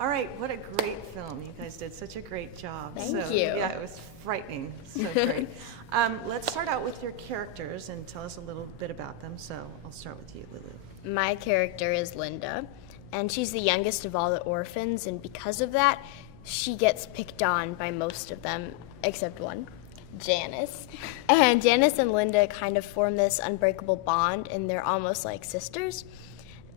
All right, what a great film. You guys did such a great job. Thank you. Yeah, it was frightening. So great. Let's start out with your characters and tell us a little bit about them. So I'll start with you, Lulu. My character is Linda, and she's the youngest of all the orphans, and because of that, she gets picked on by most of them, except one, Janice. And Janice and Linda kind of form this unbreakable bond, and they're almost like sisters.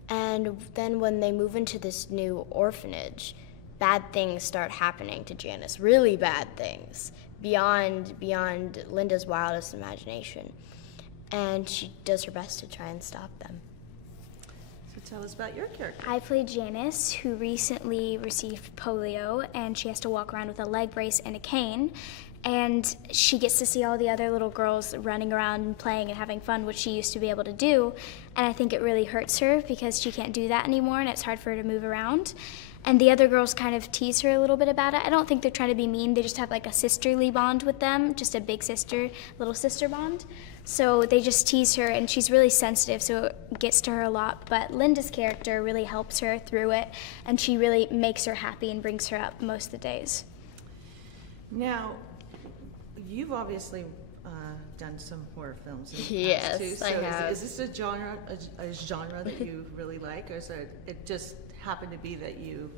And then when they move into this new orphanage, bad things start happening to Janice, really bad things, beyond Linda's wildest imagination. And she does her best to try and stop them. So tell us about your character. I played Janice, who recently received polio, and she has to walk around with a leg brace and a cane. And she gets to see all the other little girls running around and playing and having fun, which she used to be able to do. And I think it really hurts her because she can't do that anymore, and it's hard for her to move around. And the other girls kind of tease her a little bit about it. I don't think they're trying to be mean. They just have like a sisterly bond with them, just a big sister, little sister bond. So they just tease her, and she's really sensitive, so it gets to her a lot. But Linda's character really helps her through it, and she really makes her happy and brings her up most of the days. Now, you've obviously done some horror films in the Yes, past too. So I have. Is this a genre that you really like, or is it just happened to be that you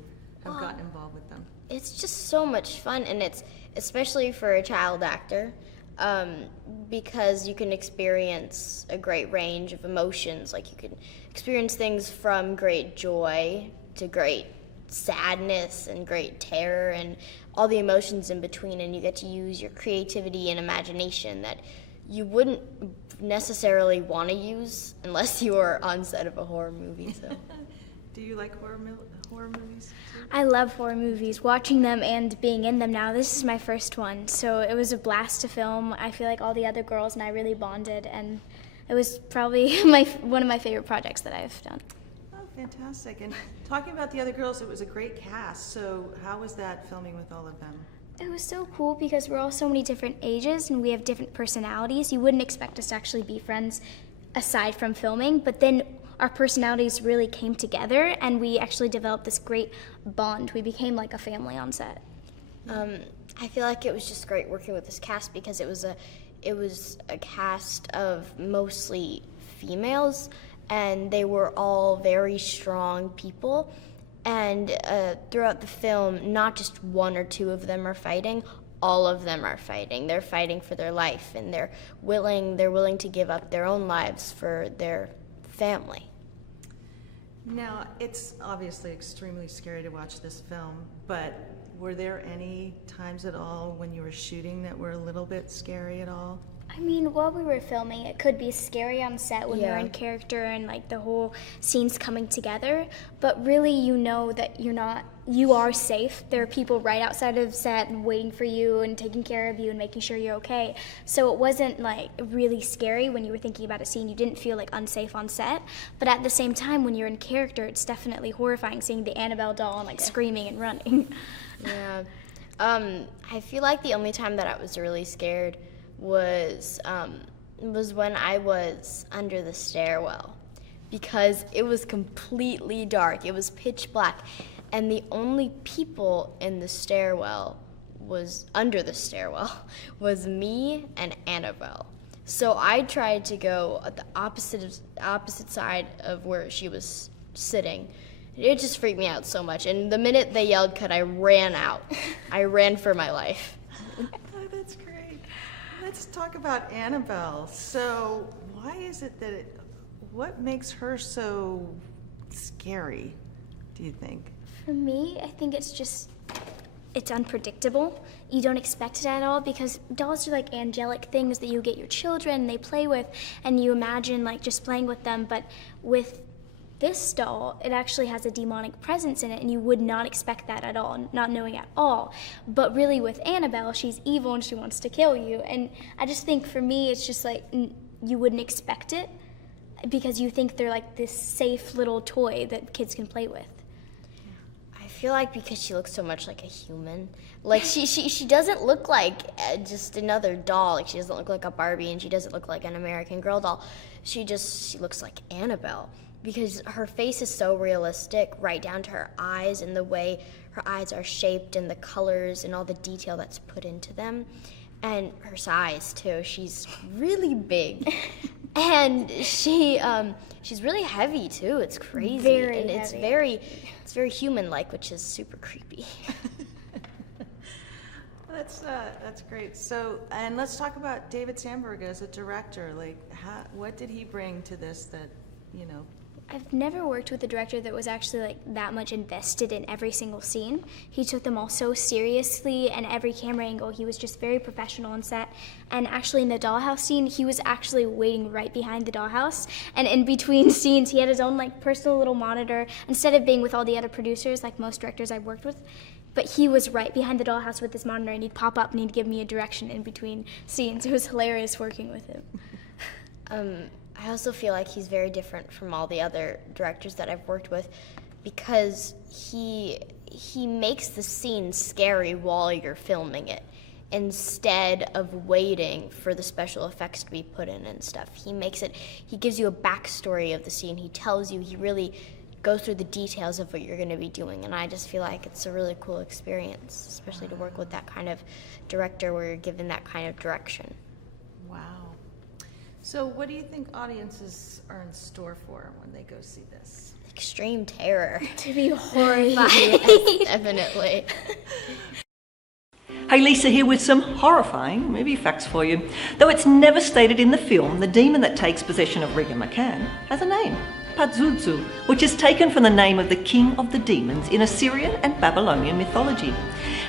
have gotten involved with them? It's just so much fun, and it's especially for a child actor, because you can experience a great range of emotions. Like you can experience things from great joy to great sadness and great terror and all the emotions in between, and you get to use your creativity and imagination that you wouldn't necessarily want to use unless you were on set of a horror movie. So. Do you like horror movies too? I love horror movies, watching them and being in them now. This is my first one, so it was a blast to film. I feel like all the other girls and I really bonded, and it was probably one of my favorite projects that I've done. Oh, fantastic. And talking about the other girls, it was a great cast. So how was that filming with all of them? It was so cool because we're all so many different ages and we have different personalities. You wouldn't expect us to actually be friends aside from filming, but then our personalities really came together and we actually developed this great bond. We became like a family on set. I feel like it was just great working with this cast because it was a cast of mostly females, and they were all very strong people. And throughout the film, not just one or two of them are fighting, all of them are fighting. They're fighting for their life, and they're willing to give up their own lives for their family. Now, it's obviously extremely scary to watch this film, but were there any times at all when you were shooting that were a little bit scary at all? I mean, while we were filming, it could be scary on set when Yeah. you're in character and like the whole scene's coming together, but really you know that you are safe. There are people right outside of set and waiting for you and taking care of you and making sure you're okay. So it wasn't like really scary when you were thinking about a scene. You didn't feel like unsafe on set, but at the same time when you're in character, it's definitely horrifying seeing the Annabelle doll and like screaming and running. Yeah. I feel like the only time that I was really scared was when I was under the stairwell, because it was completely dark. It was pitch black, and the only people in the stairwell under the stairwell was me and Annabelle. So I tried to go at the opposite side of where she was sitting. It just freaked me out so much, and the minute they yelled cut, I ran out. I ran for my life. Oh, that's great. Let's talk about Annabelle. So why is it that what makes her so scary, do you think? For me, I think it's unpredictable. You don't expect it at all because dolls are like angelic things that you get your children, they play with, and you imagine like just playing with them, but with this doll, it actually has a demonic presence in it, and you would not expect that at all, not knowing at all. But really with Annabelle, she's evil and she wants to kill you. And I just think for me, it's just like you wouldn't expect it because you think they're like this safe little toy that kids can play with. I feel like because she looks so much like a human, like she doesn't look like just another doll. Like she doesn't look like a Barbie, and she doesn't look like an American Girl doll. She looks like Annabelle, because her face is so realistic, right down to her eyes and the way her eyes are shaped and the colors and all the detail that's put into them. And her size too. She's really big. And she's really heavy too. It's crazy. Very and heavy. It's very human-like, which is super creepy. That's great. So, and let's talk about David Sandberg as a director. Like, what did he bring to this that, you know? I've never worked with a director that was actually like that much invested in every single scene. He took them all so seriously, and every camera angle, he was just very professional on set. And actually in the dollhouse scene, he was actually waiting right behind the dollhouse. And in between scenes, he had his own like personal little monitor, instead of being with all the other producers like most directors I've worked with. But he was right behind the dollhouse with his monitor, and he'd pop up and he'd give me a direction in between scenes. It was hilarious working with him. I also feel like he's very different from all the other directors that I've worked with, because he makes the scene scary while you're filming it, instead of waiting for the special effects to be put in and stuff. He gives you a backstory of the scene. He tells you, he really goes through the details of what you're going to be doing, and I just feel like it's a really cool experience, especially to work with that kind of director where you're given that kind of direction. Wow. So what do you think audiences are in store for when they go see this? Extreme terror. To be horrified. Yes, definitely. Hey, Lisa here with some horrifying movie facts for you. Though it's never stated in the film, the demon that takes possession of Regan McCann has a name, Pazuzu, which is taken from the name of the king of the demons in Assyrian and Babylonian mythology.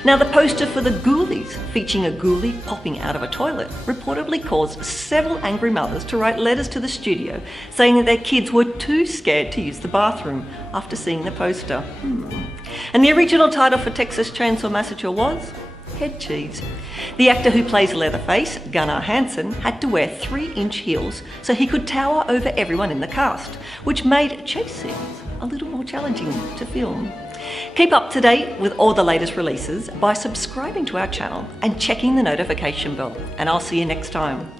Now, the poster for the Ghoulies, featuring a ghoulie popping out of a toilet, reportedly caused several angry mothers to write letters to the studio saying that their kids were too scared to use the bathroom after seeing the poster. And the original title for Texas Chainsaw Massacre was Head Cheese. The actor who plays Leatherface, Gunnar Hansen, had to wear 3-inch heels so he could tower over everyone in the cast, which made chase scenes a little more challenging to film. Keep up to date with all the latest releases by subscribing to our channel and checking the notification bell. And I'll see you next time.